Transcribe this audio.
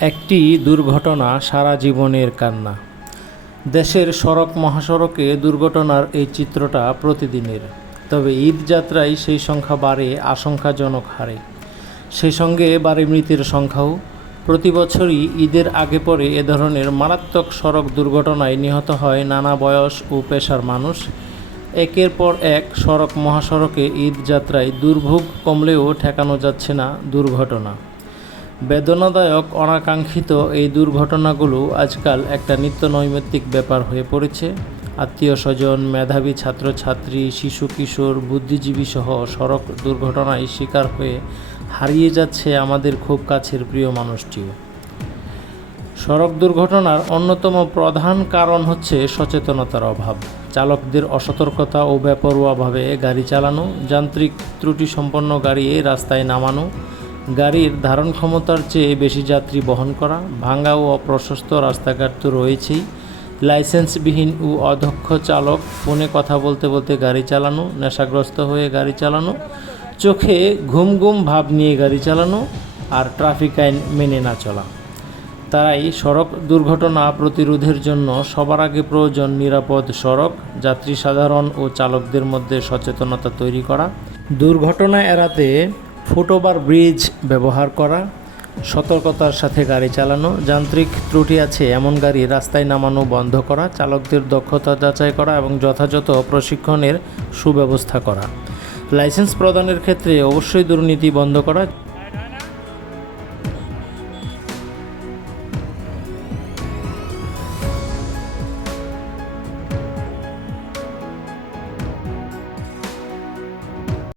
একটি দুর্ঘটনা সারা জীবনের কান্না। দেশের সড়ক মহাসড়কে দুর্ঘটনার এই চিত্রটা প্রতিদিনের। তবে ঈদ যাত্রায় সেই সংখ্যা বাড়ে, আশঙ্কাজনক হারে। সেই সঙ্গে বাড়ে মৃতের সংখ্যাও। প্রতি বছরই ঈদের আগে পরে এ ধরনের মারাত্মক সড়ক দুর্ঘটনায় নিহত হয় নানা বয়স ও পেশার মানুষ। একের পর এক সড়ক মহাসড়কে ঈদ যাত্রায় দুর্ভোগ কমলেও ঠেকানো যাচ্ছে না দুর্ঘটনা। বেদনাদায়ক, অনাকাঙ্ক্ষিত এই দুর্ঘটনাগুলো আজকাল একটা নিত্য নৈমিত্তিক ব্যাপার হয়ে পড়েছে। আত্মীয় স্বজন, মেধাবী ছাত্রছাত্রী, শিশু, কিশোর, বুদ্ধিজীবী সহ সড়ক দুর্ঘটনায় শিকার হয়ে হারিয়ে যাচ্ছে আমাদের খুব কাছের প্রিয় মানুষটিও। সড়ক দুর্ঘটনার অন্যতম প্রধান কারণ হচ্ছে সচেতনতার অভাব। চালকদের অসতর্কতা ও বেপরোয়াভাবে গাড়ি চালানো, যান্ত্রিক ত্রুটি সম্পন্ন গাড়ি রাস্তায় নামানো গাড়ির ধারণ ক্ষমতার চেয়ে বেশি যাত্রী বহন করা, ভাঙ্গা ও অপ্রশস্ত রাস্তাঘাট তো রয়েছেই। লাইসেন্সবিহীন ও অদক্ষ চালক ফোনে কথা বলতে বলতে গাড়ি চালানো, নেশাগ্রস্ত হয়ে গাড়ি চালানো, চোখে ঘুম ঘুম ভাব নিয়ে গাড়ি চালানো আর ট্রাফিক আইন মেনে না চলা। তাই সড়ক দুর্ঘটনা প্রতিরোধের জন্য সবার আগে প্রয়োজন নিরাপদ সড়ক, যাত্রী সাধারণ ও চালকদের মধ্যে সচেতনতা তৈরি করা। দুর্ঘটনা এড়াতে ফুটওভার ব্রিজ ব্যবহার করা, সতর্কতার সাথে গাড়ি চালানো, যান্ত্রিক ত্রুটি আছে এমন গাড়ি রাস্তায় নামানো বন্ধ করা, চালকদের দক্ষতা যাচাই করা এবং যথাযথ প্রশিক্ষণের সুব্যবস্থা করা। লাইসেন্স প্রদানের ক্ষেত্রে অবশ্যই দুর্নীতি বন্ধ করা